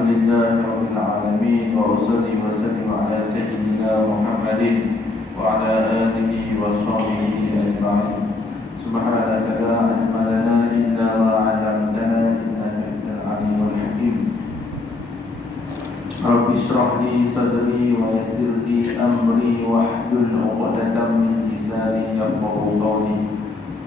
Alhamdulillahi Rabbil Alamin. Wa usalli wa sallim ala Sayyidina Muhammadin wa ala alihi wa sahbihi ajma'in. Subhanaka la ilma lana illa ma 'allamtana innaka antal alimul hakim. Rabbi shrah li sadri wa yassir li amri wahlul 'uqdatam min lisani yafqahu qawli.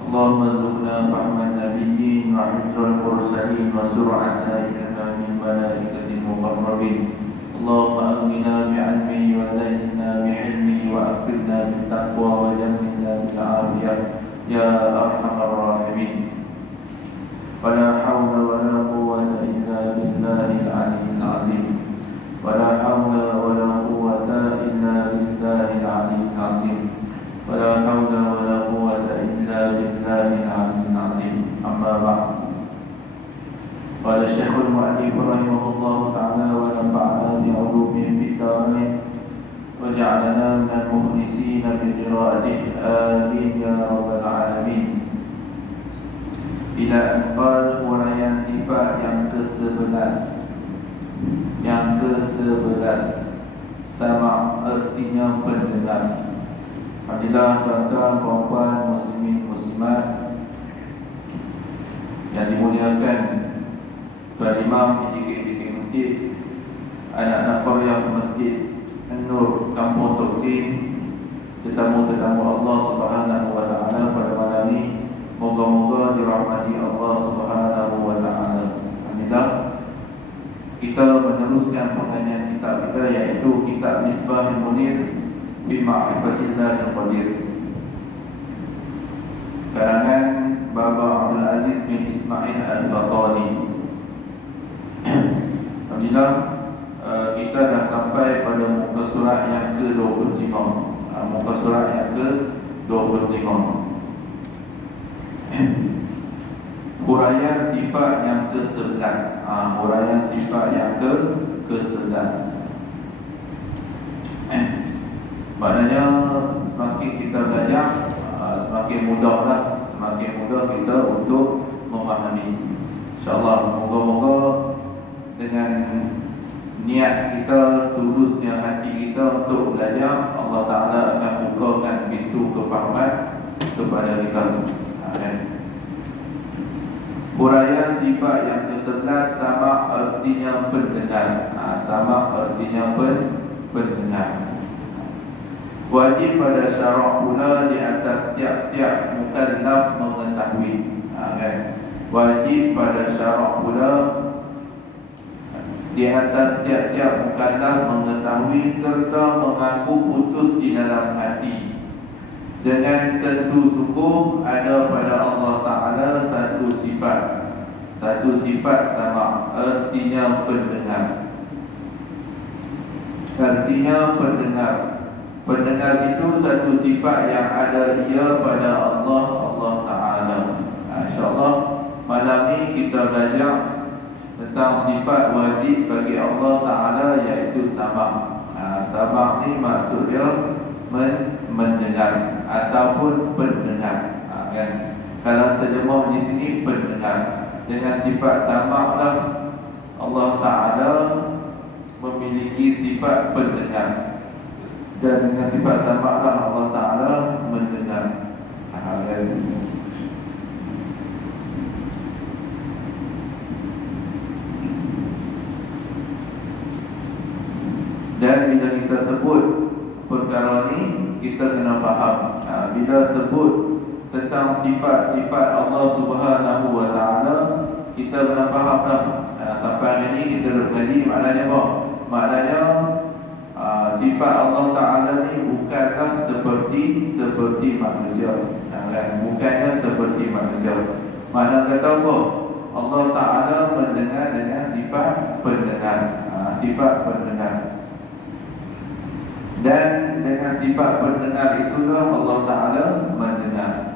Allahumma rzuqna fahman nabiyyin wa hifdzal mursalin wa sur'ata ilma min malaikatil muqarrabin. Allahumma aghnina bi'ilmi wa zayyinna bi'ilmi wa akrimna bittaqwa wa jammilna bil 'afiyah ya arhamar rahimin. Wala hawla wala quwwata illa billahil 'aliyyil 'azim. Wala hawla wala quwwata illa billahil 'aliyyil 'azim. Wala hawla wala quwwata illa billahil 'aliyyil 'azim. Amma ba'd. Qala Syekhul Mu'allif rahimahullahu ta'ala wa nafa'ana bi'ulumihi fid dharain wa ja'alana minal mukhlisina bi qira'atihi amin ya rabbal alamin. Ila anqal huraian sifat yang ke-11. Yang ke-11 sama artinya pendengar. Alhamdulillah tuan-tuan, puan-puan, muslimin, muslimat yang dimuliakan Tuan Imam di dikit masjid, anak-anak qaryah masjid An-Nur Kampung Tokdin, tetamu-tetamu Allah Subhanahu wa taala pada malam ini, moga-moga dirahmati Allah Subhanahu wa taala. Alhamdulillah kita meneruskan pengajian kitab kita, yaitu kitab Misbahul Munir fi Ma'rifatillah Al-Qadir, karangan Baba Abdul Aziz bin Ismail Al-Batani. Alhamdulillah kita dah sampai pada muka surat yang ke-25. Muka surat yang ke-25, huraian sifat yang ke-11. Huraian sifat yang ke-11. Maknanya semakin kita belajar, semakin mudahlah, semakin mudah kita untuk memahami. InsyaAllah, moga-moga dengan niat kita, tulusnya hati kita untuk belajar, Allah Ta'ala akan bukakan pintu kefahaman kepada kita. Huraian sifat yang ke-11 sama artinya pendengar. Sama artinya pendengar. Wajib pada syarak pula di atas tiap-tiap mukallaf mengetahui. Wajib pada syarak pula di atas tiap-tiap mukallaf mengetahui serta mengaku putus di dalam hati dengan tentu sungguh ada pada Allah Ta'ala satu sifat sama, artinya pendengar. Artinya pendengar. Pendengar itu satu sifat yang ada ia pada Allah Ta'ala. InsyaAllah malam ini kita belajar tentang sifat wajib bagi Allah Ta'ala, iaitu sama. Sama ni maksudnya mendengar ataupun pendengar. Kalau terjemah di sini pendengar, dengan sifat sama lah Allah Ta'ala memiliki sifat pendengar, dan dengan sifat sama lah Allah Ta'ala mendengar. Dan bila kita sebut perkara ni, kita kena faham. Bila sebut tentang sifat-sifat Allah Subhanahu wa Ta'ala, kita kena faham lah. Sampai hari ni kita berkaji maknanya apa? Maknanya sifat Allah Ta'ala ni bukanlah seperti manusia. Bukannya seperti manusia. Makna kata apa? Allah Ta'ala mendengar dengan sifat pendengar. Sifat pendengar. Dan dengan sifat pendengar itulah Allah Ta'ala mendengar.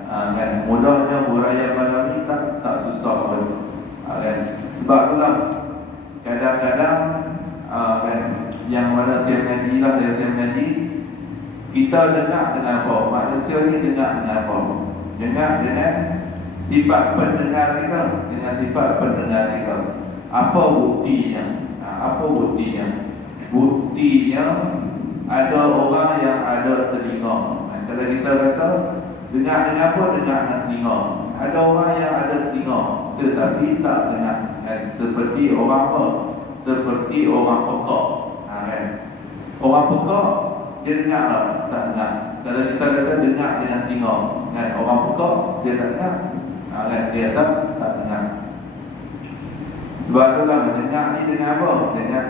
Mudahnya huraian malam ni tak susah pun. Sebab itulah kadang-kadang yang mana saya mengaji lah, kita dengar dengan apa? Manusia ni dengar dengan apa? Dengar dengan sifat pendengar kita, dengan sifat pendengar kita. Apa buktinya? Apa buktinya? Buktinya ada orang yang ada telinga. Kalau kita kata dengar apa? Dengar telinga. Ada orang yang ada telinga tetapi tak dengar. Seperti orang apa? Seperti orang pekak. Kan? Orang pekak dia dengar tak dengar. Kalau kita kata dengar dengan telinga, kan? Orang pekak dia tak dengar. Kan? Dia tak dengar. Sebab itulah mendengar ni dengan apa? Dengan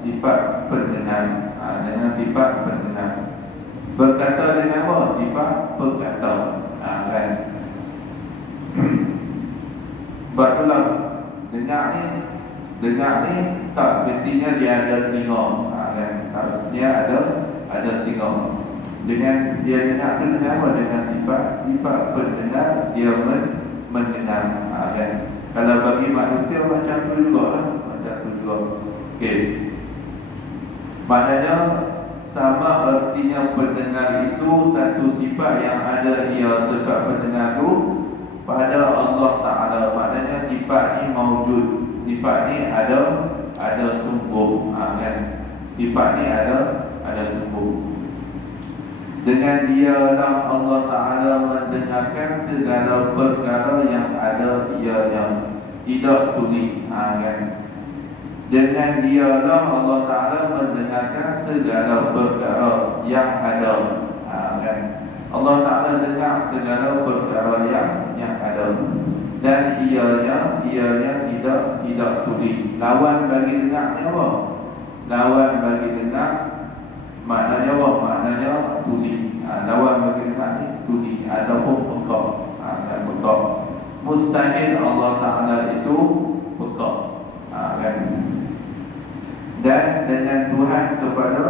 sifat pendengar. Dengan sifat pendengar. Berkata dengan apa? Sifat berkata. Kan? Sebab itulah dengar ni tak semestinya dia ada telinga. Kan? Tak semestinya ada telinga. Dengan dia dengar tu dengan apa? Dengan sifat pendengar, dia mendengar. Kan? Kalau bagi manusia macam tu juga lah. Macam tu juga. Okey. Maknanya sama artinya pendengar itu satu sifat yang ada ia sifat pendengar itu pada Allah Ta'ala. Maknanya sifat ni mawjud. Sifat ni ada sungguh. Kan? Sifat ni ada sungguh. Dengan dialah Allah Ta'ala mendengarkan segala perkara yang ada ianya, tidak tuli. Kan? Dengan dialah Allah Ta'ala mendengarkan segala perkara yang ada. Kan? Allah Ta'ala dengar segala perkara yang ada. Dan ianya tidak tuli. Lawan bagi dengar ni apa? Lawan bagi dengar maknanya apa? Maknanya tuli. Lawan bagi dengar ni tuli ataupun pekak. Dan pekak. Mustahil Allah Ta'ala itu pekak. Kan? Dan dengan Tuhan kepada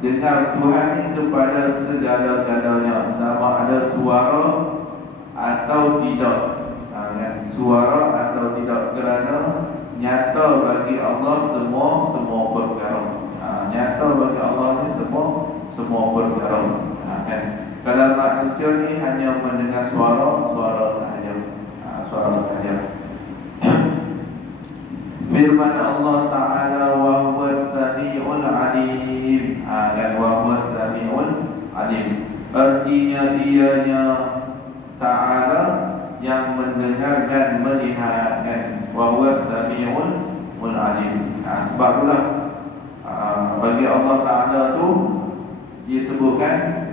dengar Tuhan ni kepada segala-galanya, sama ada suara atau tidak. Kan? Suara atau tidak, kerana nyata bagi Allah semua perkara. Nyata bagi Allah ni semua perkara. Kan? Kalau manusia ni hanya mendengar suara sahaja. Suara sahaja. Firman Allah Ta'ala, wa huwas sami'ul alim. Dan wa huwas sami'ul alim, artinya dianya Ta'ala yang mendengar dan melihat. Kan? Wa huwas sami'ul alim. Sebab itulah bagi Allah Ta'ala tu disebutkan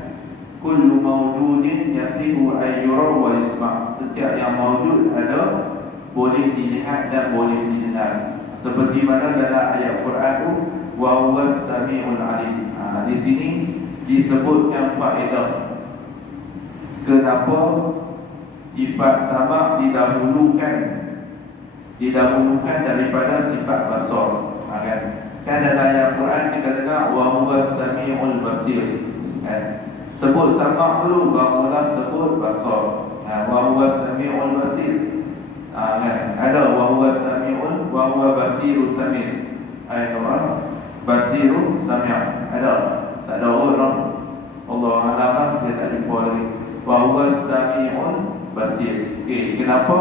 kullu mawjudin yasihu ayyura wa yusma'. Setiap yang mawjud ada, boleh dilihat dan boleh didengar. Seperti mana dalam ayat Quran tu, wa huwas sami'ul alim. Di sini disebutkan faedah kenapa sifat sama' didahulukan daripada sifat basar. Kan dalam ayat Quran kita dengar wa huwas sami'ul basir. Sebut sama' dulu, barulah sebut basar. Wa huwas sami'ul basir. Kan? Ada wa huwa sami'un wa huwa basirus sami'. Ayat apa? Basirus sami'. Ada? Tak ada orang. Allah Alam, saya tak jumpa lagi. Wa huwa sami'un basir. Okey, kenapa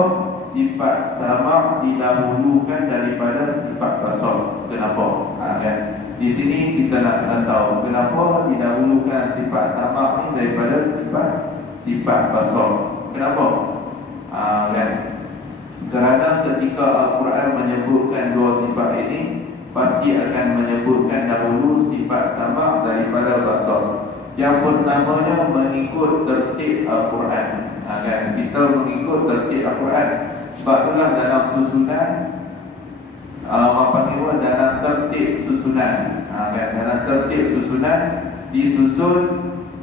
sifat sama' didahulukan daripada sifat basar? Kenapa? Kan? Di sini kita nak tahu kenapa didahulukan sifat sama' ni daripada sifat basar. Kenapa? Kan? Kerana ketika Al-Quran menyebutkan dua sifat ini, pasti akan menyebutkan dahulu sifat sama' daripada basar. Yang pertamanya mengikut tertib Al-Quran. Kan? Kita mengikut tertib Al-Quran. Sebab itulah dalam susunan dalam tertib susunan. Kan? Dalam tertib susunan disusun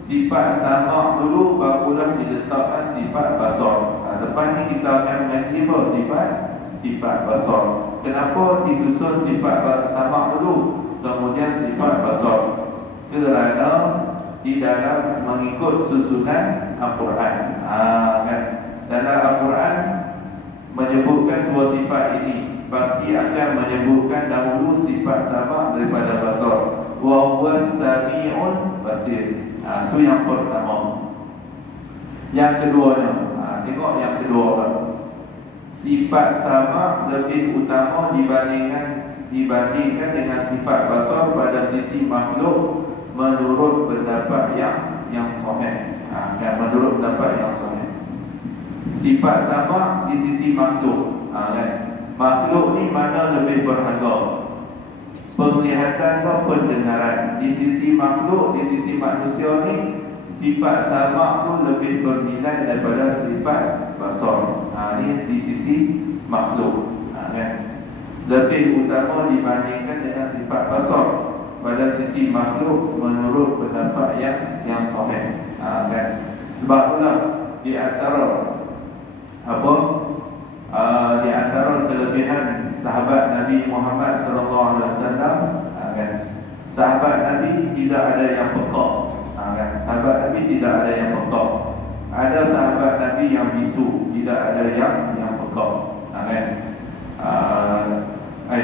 sifat sama' dulu, barulah diletakkan sifat basar. Lepas ni kita akan mengaji sifat basar. Kenapa disusun sifat sama' dulu, kemudian sifat basar? Kerana di dalam mengikut susunan Al-Quran. Kan? Dalam Al-Quran menyebutkan dua sifat ini, pasti akan menyebutkan dahulu sifat sama' daripada basar. Wa huwas sami'un basir. Itu yang pertama. Yang keduanya, tengok yang kedua, sifat sama' lebih utama dibandingkan dibandingkan dengan sifat basar pada sisi makhluk menurut pendapat yang sahih. Kan, menurut pendapat yang sahih. Sifat sama di sisi makhluk. Kan? Makhluk ni mana lebih berharga? Penglihatan atau pendengaran? Di sisi makhluk, di sisi manusia ni, sifat sama tu lebih bernilai daripada sifat basar. Ni di sisi makhluk. Kan? Lebih utama dibandingkan dengan sifat basar pada sisi makhluk menurut pendapat yang sahih. Kan? Sebab itulah di antara di antara kelebihan sahabat Nabi Muhammad SAW, kan? Sahabat Nabi tidak ada yang pekak. Kan? Sahabat Nabi tidak ada yang pekak. Ada sahabat Nabi yang bisu, tidak ada yang pekak. Kan?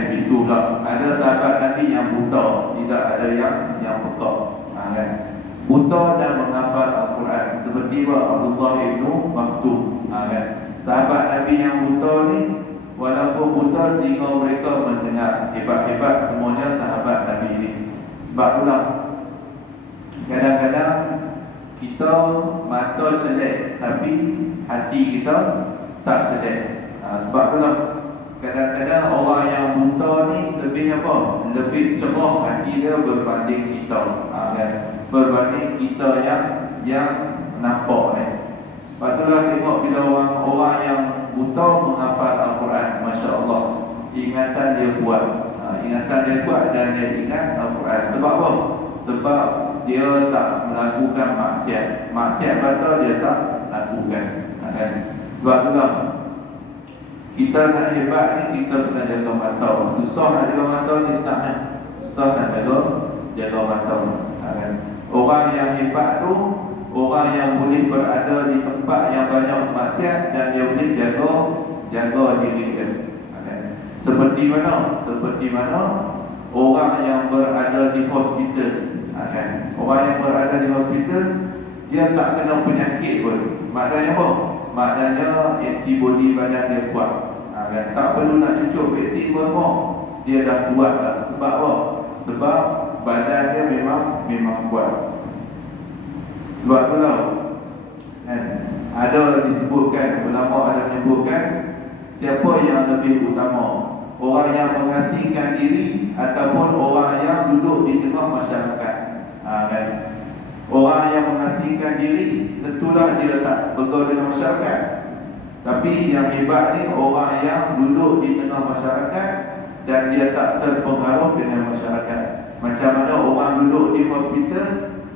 Bisu tak. Ada sahabat Nabi yang buta, tidak ada yang pekak. Kan? Buta dan menghafal Al-Quran seperti Abdullah ibnu Maktum. Kan? Sahabat Nabi yang buta ni, walaupun buta, telinga mereka mendengar. Hebat-hebat semuanya sahabat Nabi ni. Sebab itulah kadang-kadang kita mata celek tapi hati kita tak celek. Sebab itulah kadang-kadang orang yang buta ni lebih apa? Lebih cerah hati dia berbanding kita. Kan? Berbanding kita yang nampak ni. Lepas itulah tengok bila orang yang buta menghafal Al-Quran, Masya Allah, ingatan dia kuat. Ingatan dia kuat dan dia ingat Al-Quran. Sebab apa? Sebab dia tak melakukan maksiat. Maksiat batal dia tak lakukan. Kan? Sebab itulah kita nak hebat ni, kita kena jaga mata. Susah nak jaga mata ni senang kan? Susah nak jaga mata. Kan? Orang yang hebat tu orang yang boleh berada di tempat yang banyak maksiat dan dia boleh jaga diri dia. Seperti mana? Seperti mana orang yang berada di hospital. Orang yang berada di hospital, dia tak kena penyakit pun. Maknanya apa? Maknanya antibody badan dia kuat. Tak perlu nak cucuk vaksin pun semua, dia dah kuat lah. Sebab apa? Sebab badan dia memang kuat. Sebab itulah kan, ada disebutkan, ulama ada menyebutkan, siapa yang lebih utama, orang yang mengasingkan diri ataupun orang yang duduk di tengah masyarakat. Kan? Orang yang mengasingkan diri, tentulah dia tak bergaul dengan masyarakat. Tapi yang hebat ni orang yang duduk di tengah masyarakat dan dia tak terpengaruh dengan masyarakat. Macam mana orang duduk di hospital,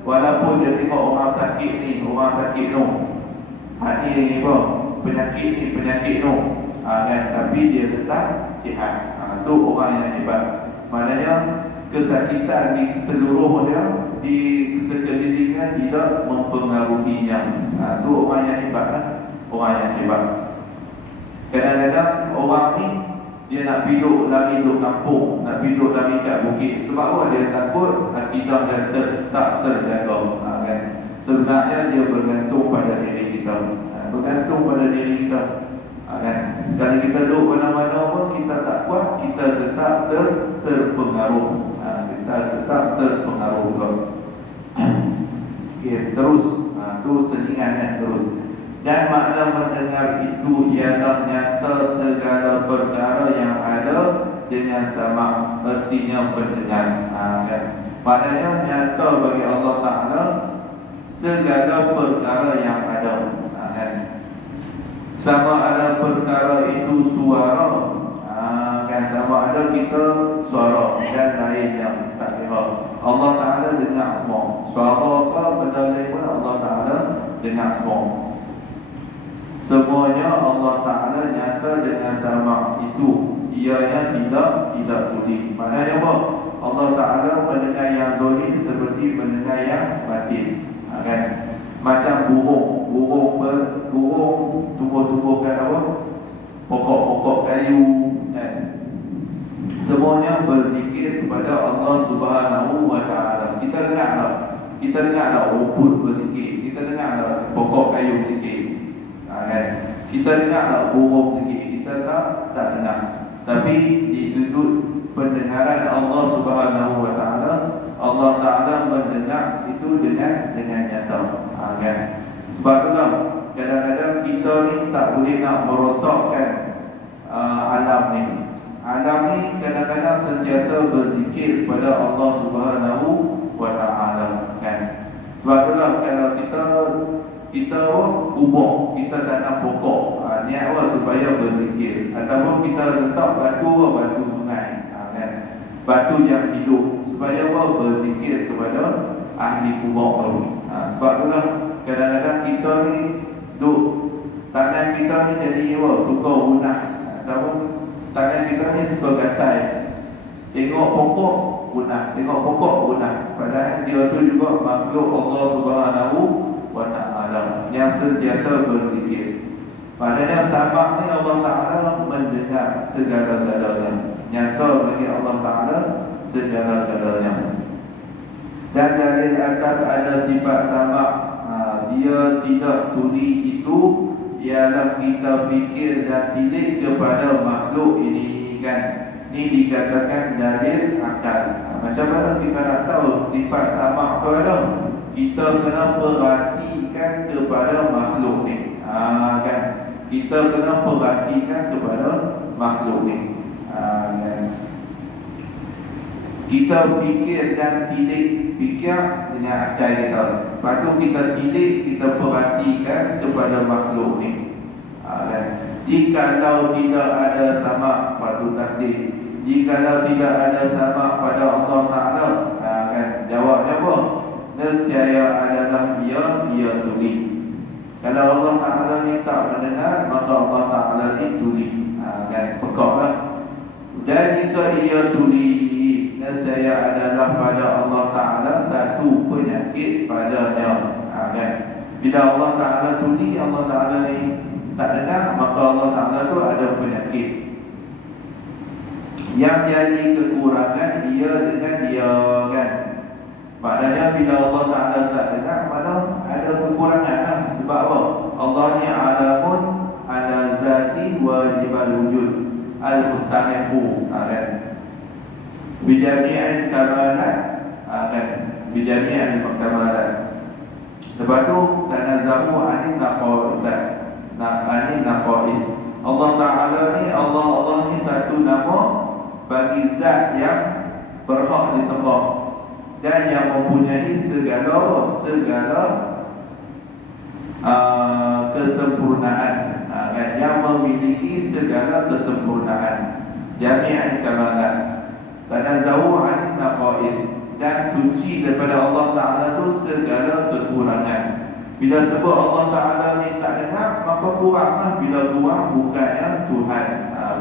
walaupun dia tengok orang sakit ni penyakit ni, kan? Tapi dia tetap sihat. Itu orang yang hebat. Maknanya kesakitan di seluruh dia, di sekelilingnya tidak mempengaruhinya. Itu orang yang hebat lah. Orang yang hebat. Kadang-kadang orang ni dia nak duduk lari duduk kampung, nak duduk lari kat bukit. Sebab apa? Dia takut akidah dia tak terjaga. Kan? Sebenarnya dia bergantung pada diri kita. Bergantung pada diri kita. Kan? Kalau kita duduk mana-mana pun kita tak kuat, kita tetap terpengaruh. Kita tetap terpengaruh. Terus. Itu selingan terus. Dan makna mendengar itu ialah nyata segala perkara yang ada dengan sama. Artinya pendengar. Kan? Maknanya nyata bagi Allah Ta'ala segala perkara yang ada. Kan? Sama ada perkara itu suara. Kan? Sama ada kita suara dan lain yang tak kira. Allah Ta'ala dengar semua. Suara apa, benda lain pun Allah Ta'ala dengar semua. Semuanya Allah Ta'ala nyata dengan sama itu. Ianya tidak tuli. Maknanya apa? Allah Ta'ala mendengar yang zahir seperti mendengar yang batin. Kan? Macam burung tumbuh-tumbuhkan apa? Pokok-pokok kayu. Kan? Semuanya berzikir kepada Allah Subhanahu Wa Ta'ala. Kita dengarlah rumput berzikir. Kita dengarlah pokok kayu berzikir. Kan? Kita dengar burung sikit, kita tak dengar. Tapi di sudut pendengaran Allah Subhanahu wa taala. Allah Taala mendengar itu dengan nyata. Kan? Sebab itulah kadang-kadang kita ni tak boleh nak merosakkan alam ni. Alam ni kadang-kadang sentiasa berzikir kepada Allah Subhanahu wa taala, kan? Sebab itulah kalau kita kubur, kita tanam pokok, niat supaya berzikir, ataupun kita letak batu sungai, kan? Batu yang hidup supaya berzikir kepada ahli kubur tu. Sebab itulah kadang-kadang kita ni tangan kita ni jadi suka punah, ataupun tangan kita ni suka gatal. Tengok pokok punah, padahal dia tu juga makhluk Allah Subhanahu wa taala yang sentiasa berzikir. Padahal sabak ni Allah Taala mendengar segala-galanya. Nyata bagi Allah Taala segala-galanya. Dan dari atas ada sifat sabak, dia tidak tuli itu ialah kita fikir dan tilik kepada makhluk ini, kan? Ini dikatakan dalil akal. Macam mana kita nak tahu sifat sabak tu ada? Kita kena perhatikan kepada makhluk ni, kan? Kita kena perhatikan kepada makhluk ni, kan? Kita fikir dan tilik, fikir dengan akal kita. Lepas tu kita tilik, kita perhatikan kepada makhluk ni, kan? Jikalau tidak ada sama pada takdir, jikalau tidak ada sama pada Allah Ta'ala, kan? Jawabnya apa? Nescaya adalah ia tuli. Kalau Allah Ta'ala ni tak mendengar, maka Allah Ta'ala ni tuli, kan? Pekaklah. Dan jika ia tuli, nescaya adalah pada Allah Ta'ala satu penyakit padanya, kan? Bila Allah Ta'ala tuli, Allah Ta'ala ni tak dengar, maka Allah Ta'ala tu ada penyakit. Yang jadi kekurangan ia dengan dia, kan? Maknanya bila Allah Ta'ala tak dengar, mana ada kekurangan lah. Sebab apa? Allah ni alamun ala zati wajibal wujud al-mustahiqu, kan? Bijami'al kamalat, kan? Bijami'al kamalat. Sebab tu tanazahu anil naqaisat, anil naqais. Allah Ta'ala ni, Allah ni satu nama bagi zat yang berhak disembah dan yang mempunyai segala kesempurnaan, kan? Yang memiliki segala kesempurnaan. Jami'an kamalat, tanazahu anil naqais, dan suci daripada Allah Ta'ala tu segala kekurangan. Bila sebut Allah Ta'ala ni tak dengar, maka kuranglah. Bila kurang, bukannya Tuhan,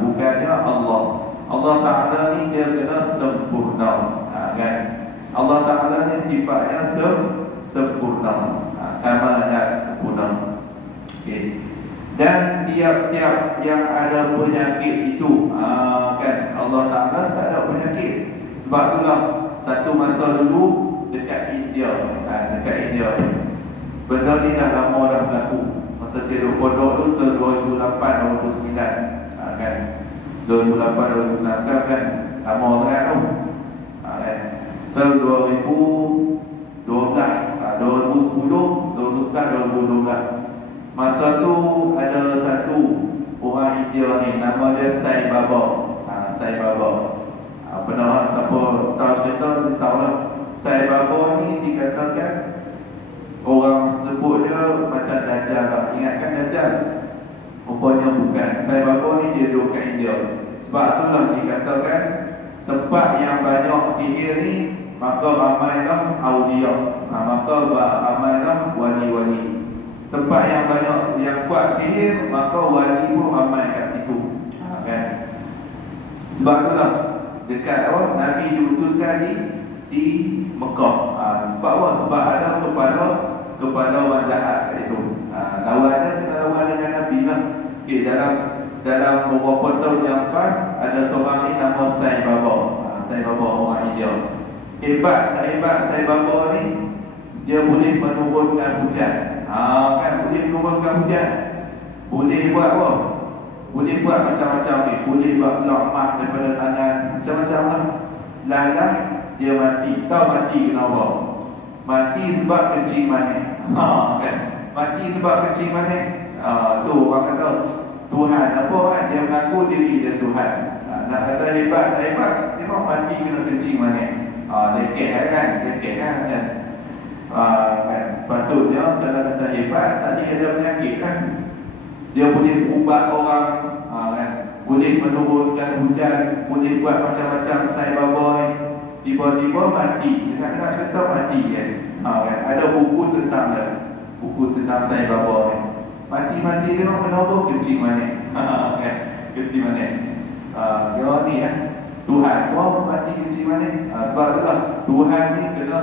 bukannya Allah. Allah Ta'ala ni dia kena sempurna, kan? Allah Ta'ala ni sifatnya sempurna, kamalat sempurna, okay. Dan tiap-tiap yang ada penyakit itu, kan? Allah Ta'ala tak ada penyakit. Sebab itulah satu masa dulu dekat India, benda ni dah lama dah berlaku. Masa saya duduk pondok tu, tahun 2008-2009, kan? 2008-2009 kan, lama sangat tu, kan? Tahun 2012, 2010, 2012. Masa tu ada satu orang India ni, nama dia Sai Baba. Sai Baba, pernah siapa tahu cerita, dia tahu lah. Sai Baba ni dikatakan orang sebut dia macam Dajjal lah. Ingatkan Dajjal? Rupanya bukan. Sai Baba ni dia duduk kat India. Sebab itulah dikatakan tempat yang banyak sihir ni, maka ramailah awliya, maka ramailah wali-wali. Tempat yang banyak yang kuat sihir, maka wali pun ramai kat situ, kan? Sebab itulah dekat Nabi diutuskan di Mekah. Sebab apa? Sebab ada kepala orang jahat kat itu. Lawannya kita lawan dengan Nabi lah. Okay, dalam beberapa tahun yang lepas, ada seorang ni nama Sai Baba. Sai Baba orang India. Hebat tak hebat Sai Baba ni? Dia boleh menurunkan hujan, kan? Boleh menurunkan hujan. Boleh buat apa? Boleh buat macam-macam ni. Boleh buat lokmah daripada tangan, macam-macam lah. Lalah dia mati. Tahu mati kenapa? Mati sebab kencing manis. Kan? Mati sebab kencing manis. Tu orang kata Tuhan apa kan? Dia mengaku diri dia Tuhan. Nak kata hebat tak hebat, tengok mati kena kencing manis. Leket kan? Leket kan? Kan? Sepatutnya kalau kata hebat, tadi ada penyakit kan? Dia boleh ubat orang, kan? Boleh menurunkan hujan, boleh buat macam-macam sai baboy. Tiba-tiba mati, dengar-dengar cerita mati kan? Kan? Ada buku tentang dia, buku tentang sai baboy. Mati-mati dia nak kenapa kencing manis. Kan? Kencing manis. Dia ni ya, Tuhan pun mati kencing manis. Sebab itulah Tuhan ni kena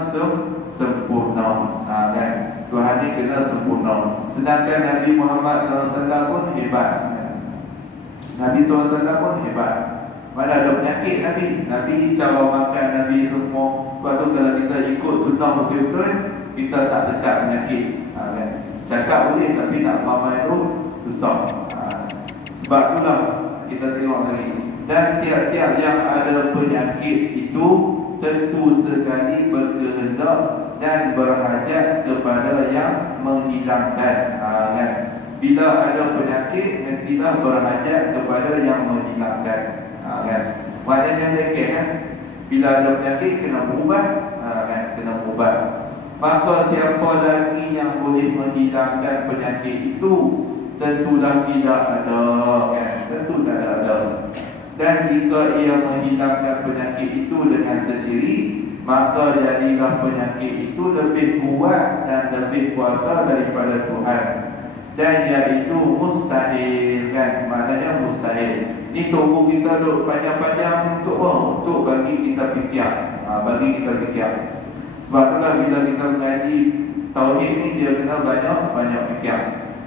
sempurna. Kan? Tuhan ni kena sempurna. Sedangkan Nabi Muhammad SAW pun hebat. Nabi SAW pun hebat. Mana ada penyakit Nabi cara makan Nabi semua. Sebab tu kalau kita ikut sunnah betul-betul, kita tak dekat penyakit. Kan? Cakap boleh tapi nak ramai tu susah. Sebab itulah kita tengok lagi. Dan tiap-tiap yang ada penyakit itu tentu sekali berkehendak dan berhajat kepada yang menghilangkan. Kan? Bila ada penyakit, mestilah berhajat kepada yang menghilangkan. Kan? Maknanya leket kan? Bila ada penyakit, kena berubat. Kan? Kena berubat. Maka siapa lagi yang boleh menghilangkan penyakit itu, tentulah tidak ada. Kan? Tentu tak ada. Dan jika ia menghilangkan penyakit itu dengan sendiri, maka jadilah penyakit itu lebih kuat dan lebih kuasa daripada Tuhan. Dan iaitu mustahil. Kan? Maknanya mustahil. Ini tunggu kita duduk panjang-panjang untuk apa? Untuk bagi kita fikir. Bagi kita fikir. Sebab itulah bila kita mengaji tauhid ni, dia kena banyak fikir.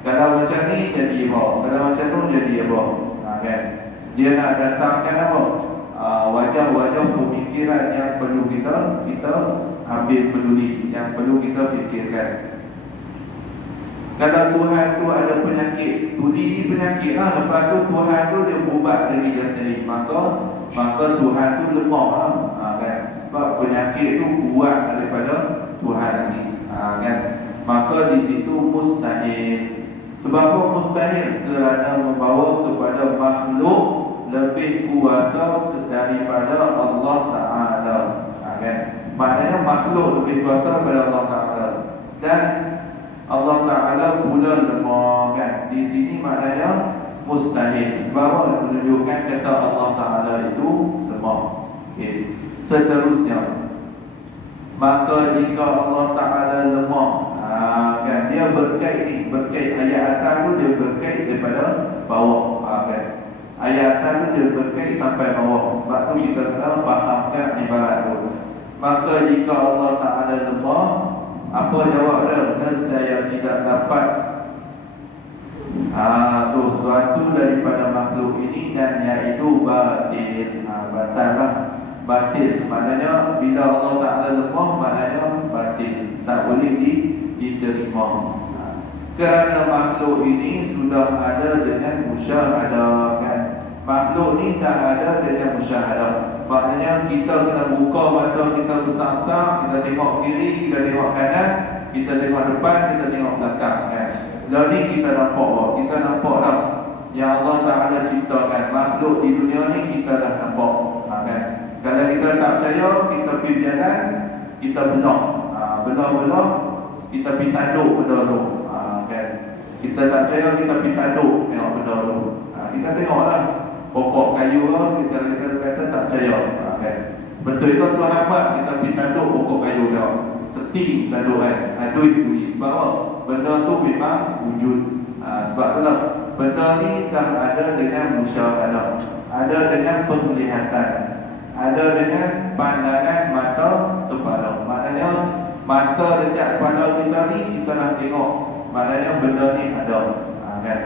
Kalau macam ni jadi apa? Kalau macam tu jadi apa? Kan? Dia nak datangkan apa? Wajah-wajah pemikiran yang perlu kita ambil peduli, yang perlu kita fikirkan. Kalau Tuhan tu ada penyakit, tuli penyakit lah. Lepas tu Tuhan tu dia ubat diri dia sendiri. Maka Tuhan tu lemah lah. Kan? Sebab penyakit tu kuat daripada Tuhan ni. Kan? Maka di situ mustahil. Sebab apa mustahil? Kerana membawa kepada makhluk lebih kuasa daripada Allah Ta'ala. Kan? Maknanya makhluk lebih kuasa daripada Allah Ta'ala. Dan Allah Ta'ala pula lemah. Kan? Di sini maknanya mustahil. Sebab apa? Menunjukkan kata Allah Ta'ala itu lemah. Okay. Seterusnya, maka jika Allah Ta'ala lemah, kan? Dia berkait ayat atas tu, dia berkait daripada bawah. Kan? Ayat atas tu dia berkait sampai bawah. Sebab tu kita kena fahamkan ibarat tu. Maka jika Allah Ta'ala lemah, apa jawab dia? Nescaya tidak dapat sesuatu daripada makhluk ini, dan iaitu batil. Batal lah. Batil maknanya bila Allah Ta'ala lemah, maknanya batil, tak boleh diterima. Kerana makhluk ini sudah ada dengan musyahadah. Kan? Makhluk ni dah ada dengan musyahadah. Maknanya kita kena buka mata kita besar-besar, kita tengok kiri, kita tengok kanan, kita tengok depan, kita tengok belakang. Kan? Jadi kita nampak, kita nampak dah yang Allah Ta'ala ciptakan makhluk di dunia ni, kita dah nampak. Kan? Kalau kita tak percaya, kita pergi berjalan, kita belah, kita pergi tanduk benda tu. Kan? Kita tak percaya, kita pergi tanduk tengok benda tu. Kita tengoklah pokok kayu tu, kita kata tak percaya. Kan? Betul itu Tuhan buat, kita pergi tanduk pokok kayu tu, terting tanduk kan. Itu sebab apa? Benda tu memang wujud. Sebab itulah benda ni dah ada dengan musyahadah, ada dengan penglihatan, ada dengan pandangan mata kepala. Maknanya mata dekat kepala kita ni, kita dah tengok, maknanya benda ni ada. Kan?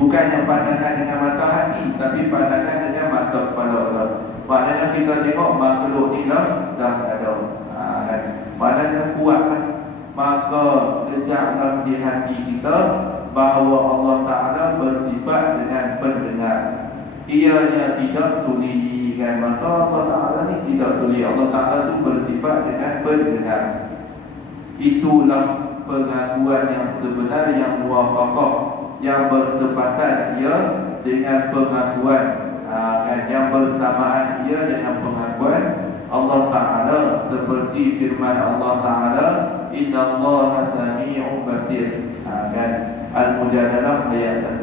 Bukannya pandangan dengan mata hati, tapi pandangan dengan mata kepala kita. Maknanya kita tengok makhluk ni dah ada. Kan? Maknanya kuatlah. Maka letaklah di hati kita bahawa Allah Ta'ala bersifat dengan penuh ianya tidak tuli kan. Maka Allah Ta'ala ni tidak tuli. Allah Ta'ala tu bersifat dengan pendengar. Itulah pengakuan yang sebenar, yang muwafaqah, yang bertepatan ia dengan pengakuan yang bersamaan ia dengan pengakuan Allah Ta'ala, seperti firman Allah Ta'ala, innallaha sami'un basir, kan? Al-Mujadalah ayat 1.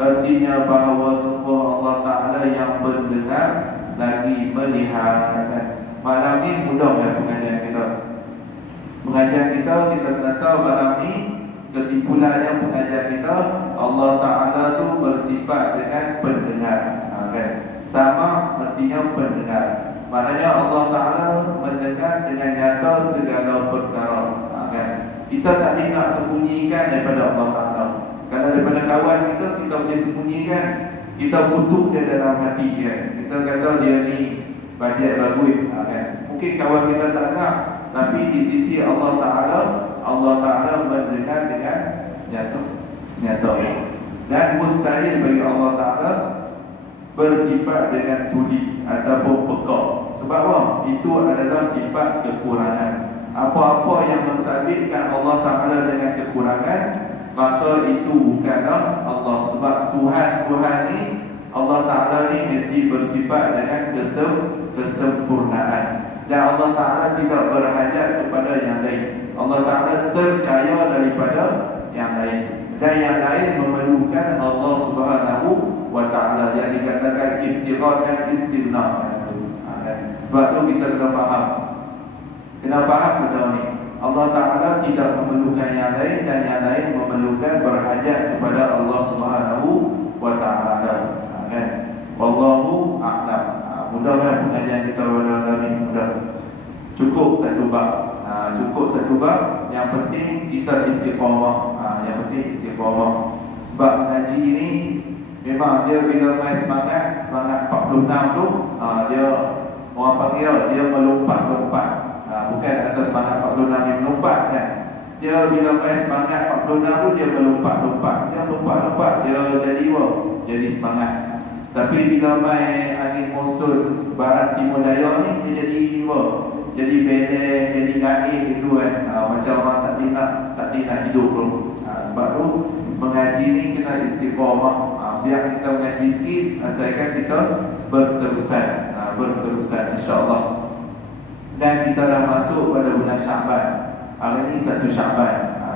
Artinya bahawa sungguh Allah Ta'ala yang mendengar lagi melihat, kan? Malam ni mudah ya pengajian kita. Pengajian kita kena tahu malam ni kesimpulannya pengajian kita, Allah Ta'ala tu bersifat dengan pendengar, kan? Sama artinya pendengar. Maknanya Allah Ta'ala mendengar dengan nyata segala perkara, kan? Kita tak boleh nak sembunyikan daripada Allah Ta'ala. Kalau daripada kawan kita boleh sembunyikan. Kita kutuk dia dalam hati dia. Kita kata dia ni bajet bagus, kan? Mungkin kawan kita tak dengar, tapi di sisi Allah Ta'ala mendengar dengan nyata. Dan mustahil bagi Allah Ta'ala bersifat dengan tuli ataupun peka. Sebab apa? Itu adalah sifat kekurangan. Apa-apa yang mensabitkan Allah Ta'ala dengan kekurangan, maka itu bukanlah Allah. Sebab Tuhan ni, Allah Ta'ala ni mesti bersifat dengan kesempurnaan. Dan Allah Ta'ala tidak berhajat kepada yang lain. Allah Ta'ala terkaya daripada yang lain. Dan yang lain memerlukan Allah Subhanahu wa Ta'ala, yang dikatakan iftiqar dan istimna. Sebab tu kita kena faham benda ni. Allah Ta'ala tidak memerlukan yang lain, dan yang lain memerlukan berhajat kepada Allah Subhanahu wa Ta'ala, kan? Wallahu a'lam. Mudah-mudahan pengajian kita pada hari ini mudah. Cukup satu bab. Yang penting kita istiqamah. Yang penting istiqamah. Sebab mengaji ini memang dia bila main semangat 46 tu, dia orang panggil dia melompat-lompat. Bukan atas semangat 46 yang melompat, kan? Dia bila main semangat 46 tu dia melompat-lompat. Dia lompat-lompat, dia jadi semangat. Tapi bila main angin monsun barat timur daya ni, dia jadi belek, jadi gaib gitu, kan? Macam orang tak nak hidup tu. Sebab tu mengaji ni kena istiqamah. Biar kita mengaji sikit, asalkan kita berterusan insya-Allah. Dan kita dah masuk pada bulan Syaban. Hari ni 1 Syaban,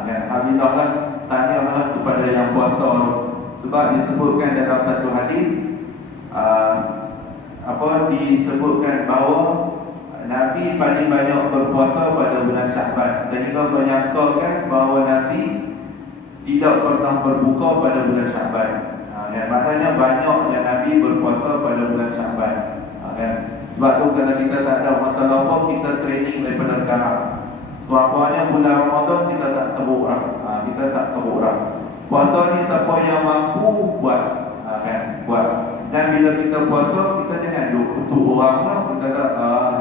kan? Alhamdulillah, tahniah kepada yang puasa tu. Sebab disebutkan dalam satu hadis, disebutkan bahawa Nabi paling banyak berpuasa pada bulan Syaban, sehingga menyangkakan bahawa Nabi tidak pernah berbuka pada bulan Syaban. Maknanya banyak yang Nabi berpuasa pada bulan Syaban, kan? Sebab tu kalau kita tak ada masalah apa, kita training daripada sekarang. Sekurang-kurangnya bulan Ramadan kita tak teruk dah. Puasa ni siapa yang mampu buat, kan? Buat. Dan bila kita puasa, kita jangan kutuk orang lah. Kita tak,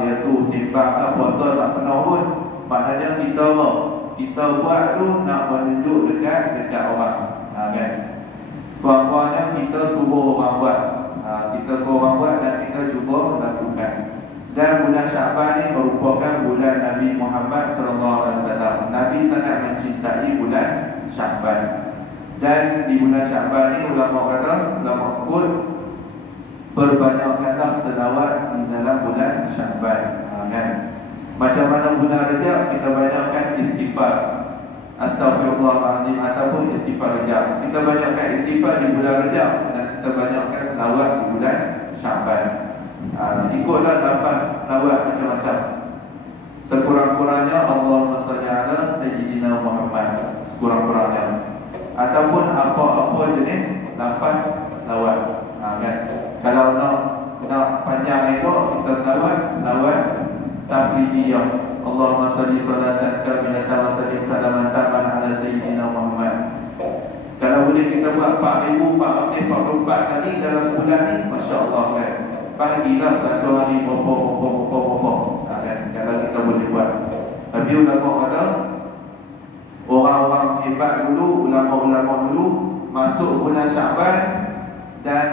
dia tu sembang puasa tak pernah pun. Maknanya kita buat tu nak menunjuk dekat orang, kan? Sekurang-kurangnya kita suruh orang buat. Dan kita cuba lakukan. Dan bulan Syaban ni merupakan bulan Nabi Muhammad SAW. Nabi sangat mencintai bulan Syaban. Dan di bulan Syaban ni ulama sebut, perbanyakkanlah selawat di dalam bulan Syaban, kan? Macam mana bulan Rejab kita banyakkan istighfar, Astaghfirullahalazim, ataupun istighfar Rejab. Kita banyakkan istighfar di bulan Rejab, dan kita banyakkan selawat di bulan Syaban. Ikutlah lafaz selawat macam-macam. Sekurang-kurangnya Allahumma shalli ala Sayyidina Muhammad, sekurang-kurangnya. Ataupun apa-apa jenis lafaz selawat, kan? Kalau nak panjang itu, kita selawat tafridiyah. Allahumma shalli salatan kamilatan wa sallim salaman taman ala Sayyidina Muhammad. Kalau boleh kita buat 4,444 kali dalam sebulan ni, masya-Allah, kan? Bagilah satu hari berapa, kan? Kalau kita boleh buat. Tapi ulama kata, orang-orang hebat dulu, ulama-ulama dulu masuk bulan Syaban dan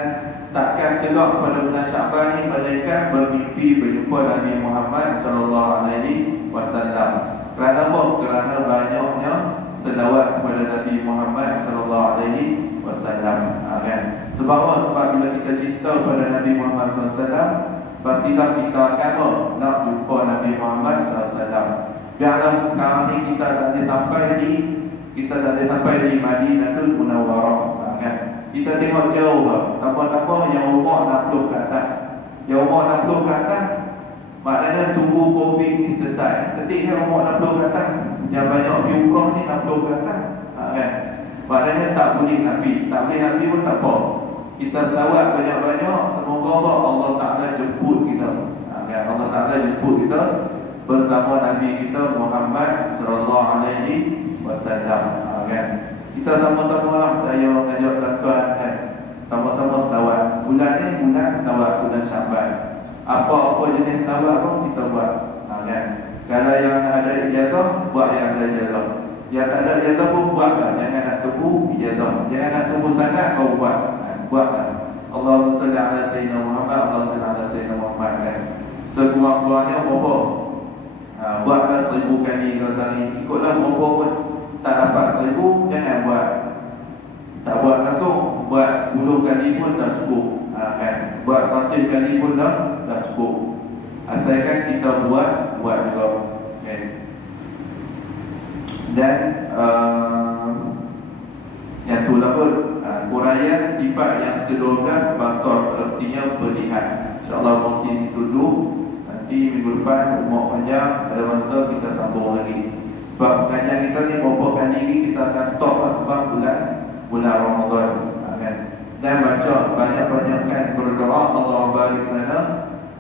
takkan keluar pada bulan Syaban ni malaikat bermimpi berjumpa Nabi Muhammad sallallahu alaihi wasallam. Kerana apa? Kerana banyaknya selawat kepada Nabi Muhammad sallallahu alaihi wasallam. Kan? Sebab apa? Sebab bila kita cinta pada Nabi Muhammad sallallahu alaihi wasallam, pastilah kita akan nak jumpa Nabi Muhammad sallallahu alaihi wasallam. Biarlah sekarang ni kita tak ada sampai di Madinatul Munawwarah. Kan? Kita tengok jauh lah. Tanpa-tanpa yang umur 60 ke atas. Yang umur 60 ke atas, maknanya tunggu Covid ni selesai. Sedihnya umur 60 ke atas. Yang banyak pergi umrah ni 60 ke atas. Kan? Maknanya tak boleh Nabi. Tak boleh Nabi pun tak apa. Kita selawat banyak-banyak. Semoga Allah Ta'ala jemput kita. Kan? Allah Ta'ala jemput kita bersama Nabi kita Muhammad sallallahu alaihi wasallam. Kan? Kita sama-sama lah, saya mengajak tuan-tuan kan, sama-sama selawat. Bulan ni bulan selawat, bulan Syaban. Apa-apa jenis selawat pun kita buat. Kan? Kalau yang ada ijazah, buat yang ada ijazah. Yang tak ada ijazah pun buatlah. Jangan nak tunggu ijazah. Jangan nak tunggu sangat, kau buat. Buatlah. Allahumma salli ala sayyidina Muhammad, Allahumma salli ala sayyidina Muhammad. Kan? Sekurang-kurangnya berapa? Buatlah 1000 kali kalau sehari. Ikutlah berapa pun. Tak dapat 1000, jangan buat. Tak buat langsung, buat 10 kali pun dah cukup. Kan? Buat 100 kali pun dah cukup. Asalkan kita buat juga. Okay. Dan yang tu lah pun Quraian sifat yang ke-12 basar, artinya perlihat. InsyaAllah mungkin situ dulu. Nanti minggu depan umur panjang, ada masa kita sambung lagi. Sebab pengajian kita ni beberapa kali lagi kita akan stop lah sebab bulan Ramadan. Kan? Dan baca banyak-banyakkan berdoa, Allah barik lana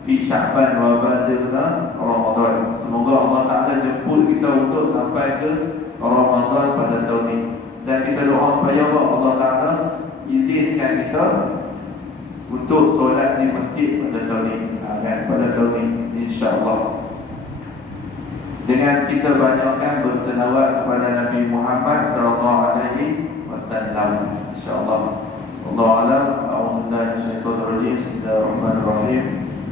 fi Sya'ban wa balighna Ramadan. Semoga Allah Ta'ala jemput kita untuk sampai ke Ramadan pada tahun ini. Dan kita doa supaya Allah Ta'ala izinkan kita untuk solat di masjid pada tahun ini. Kan? Pada tahun ini insya-Allah. Dengan kita banyakkan berselawat kepada Nabi Muhammad sallallahu alaihi wasallam, insyaallah. Wallahu a'lam. A'udzubillahi minasyaitonir rajim. Bismillahirrahmanirrahim.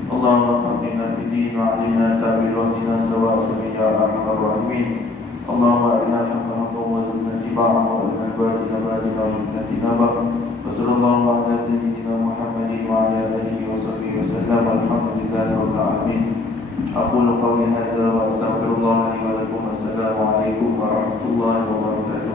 Allahumma qina fid-din wa 'allimna ta'wil wa qina sawa'a ya arhamar rahimin. Allahumma inna al-hamda wa zidna tibaa wa inna al-batina ba'dina wa inna tinaba. Wa sallallahu ala sayyidina Muhammadin wa ala alihi wa sahbihi wasallam. Alhamdulillahi rabbil alamin. أقول قولي هذا وأستغفر الله لي ولكم. السلام عليكم ورحمة الله وبركاته.